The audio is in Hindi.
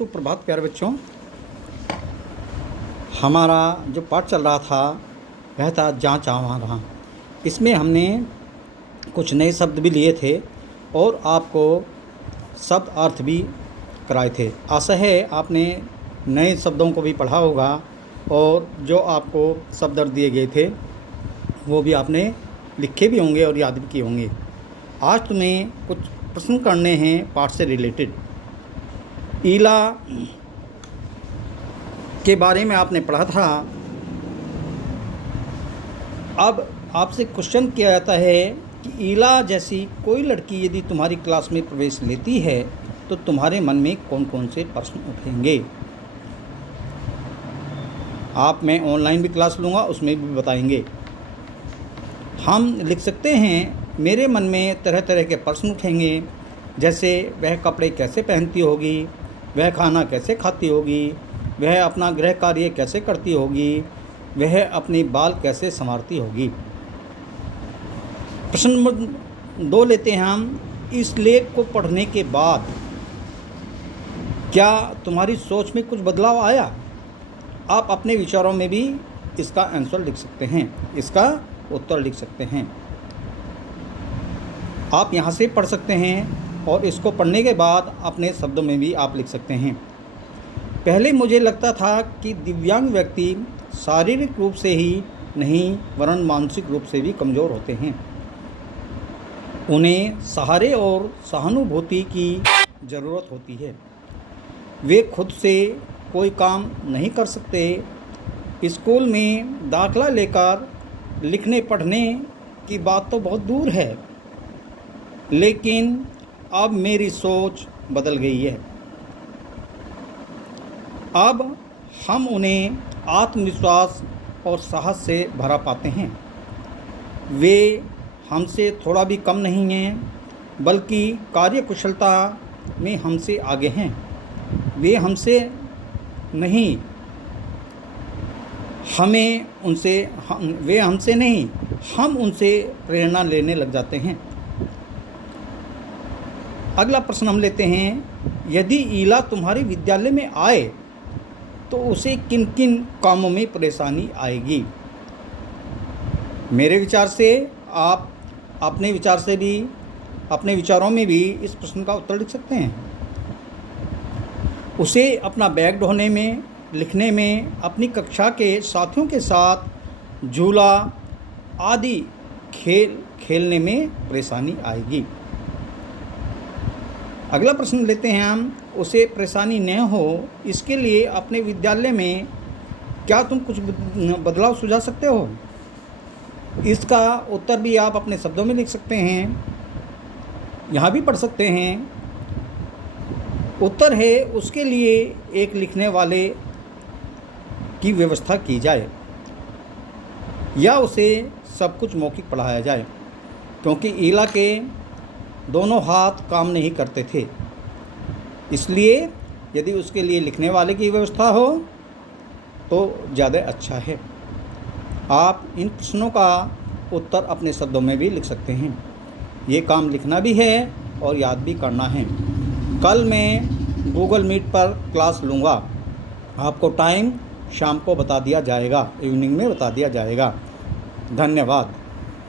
सुप्रभात प्यारे बच्चों। हमारा जो पाठ चल रहा था वह था जहाँ चाह रहा। इसमें हमने कुछ नए शब्द भी लिए थे और आपको शब्द अर्थ भी कराए थे। आशा है आपने नए शब्दों को भी पढ़ा होगा और जो आपको शब्द अर्थ दिए गए थे वो भी आपने लिखे भी होंगे और याद भी किए होंगे। आज तुम्हें कुछ प्रश्न करने हैं पाठ से रिलेटेड। ईला के बारे में आपने पढ़ा था। अब आपसे क्वेश्चन किया जाता है कि ईला जैसी कोई लड़की यदि तुम्हारी क्लास में प्रवेश लेती है तो तुम्हारे मन में कौन कौन से प्रश्न उठेंगे। मैं ऑनलाइन भी क्लास लूँगा, उसमें भी बताएंगे। हम लिख सकते हैं मेरे मन में तरह तरह के प्रश्न उठेंगे, जैसे वह कपड़े कैसे पहनती होगी, वह खाना कैसे खाती होगी, वह अपना गृह कार्य कैसे करती होगी, वह अपने बाल कैसे संवारती होगी। प्रश्न नंबर 2 लेते हैं हम। इस लेख को पढ़ने के बाद क्या तुम्हारी सोच में कुछ बदलाव आया। आप अपने विचारों में भी इसका आंसर लिख सकते हैं, इसका उत्तर लिख सकते हैं। आप यहाँ से पढ़ सकते हैं और इसको पढ़ने के बाद अपने शब्दों में भी आप लिख सकते हैं। पहले मुझे लगता था कि दिव्यांग व्यक्ति शारीरिक रूप से ही नहीं वरन मानसिक रूप से भी कमज़ोर होते हैं। उन्हें सहारे और सहानुभूति की ज़रूरत होती है। वे खुद से कोई काम नहीं कर सकते। स्कूल में दाखला लेकर लिखने पढ़ने की बात तो बहुत दूर है, लेकिन अब मेरी सोच बदल गई है। अब हम उन्हें आत्मविश्वास और साहस से भरा पाते हैं। वे हमसे थोड़ा भी कम नहीं हैं, बल्कि कार्यकुशलता में हमसे आगे हैं। वे हमसे नहीं हम उनसे प्रेरणा लेने लग जाते हैं। अगला प्रश्न हम लेते हैं। यदि ईला तुम्हारे विद्यालय में आए तो उसे किन किन कामों में परेशानी आएगी। मेरे विचार से आप अपने विचारों में भी इस प्रश्न का उत्तर लिख सकते हैं। उसे अपना बैग ढोने में, लिखने में, अपनी कक्षा के साथियों के साथ झूला आदि खेलने में परेशानी आएगी। अगला प्रश्न लेते हैं हम। उसे परेशानी न हो इसके लिए अपने विद्यालय में क्या तुम कुछ बदलाव सुझा सकते हो। इसका उत्तर भी आप अपने शब्दों में लिख सकते हैं, यहाँ भी पढ़ सकते हैं। उत्तर है उसके लिए एक लिखने वाले की व्यवस्था की जाए या उसे सब कुछ मौखिक पढ़ाया जाए, क्योंकि ईला के दोनों हाथ काम नहीं करते थे। इसलिए यदि उसके लिए लिखने वाले की व्यवस्था हो तो ज़्यादा अच्छा है। आप इन प्रश्नों का उत्तर अपने शब्दों में भी लिख सकते हैं। ये काम लिखना भी है और याद भी करना है। कल मैं गूगल मीट पर क्लास लूँगा। आपको टाइम शाम को बता दिया जाएगा, इवनिंग में बता दिया जाएगा। धन्यवाद।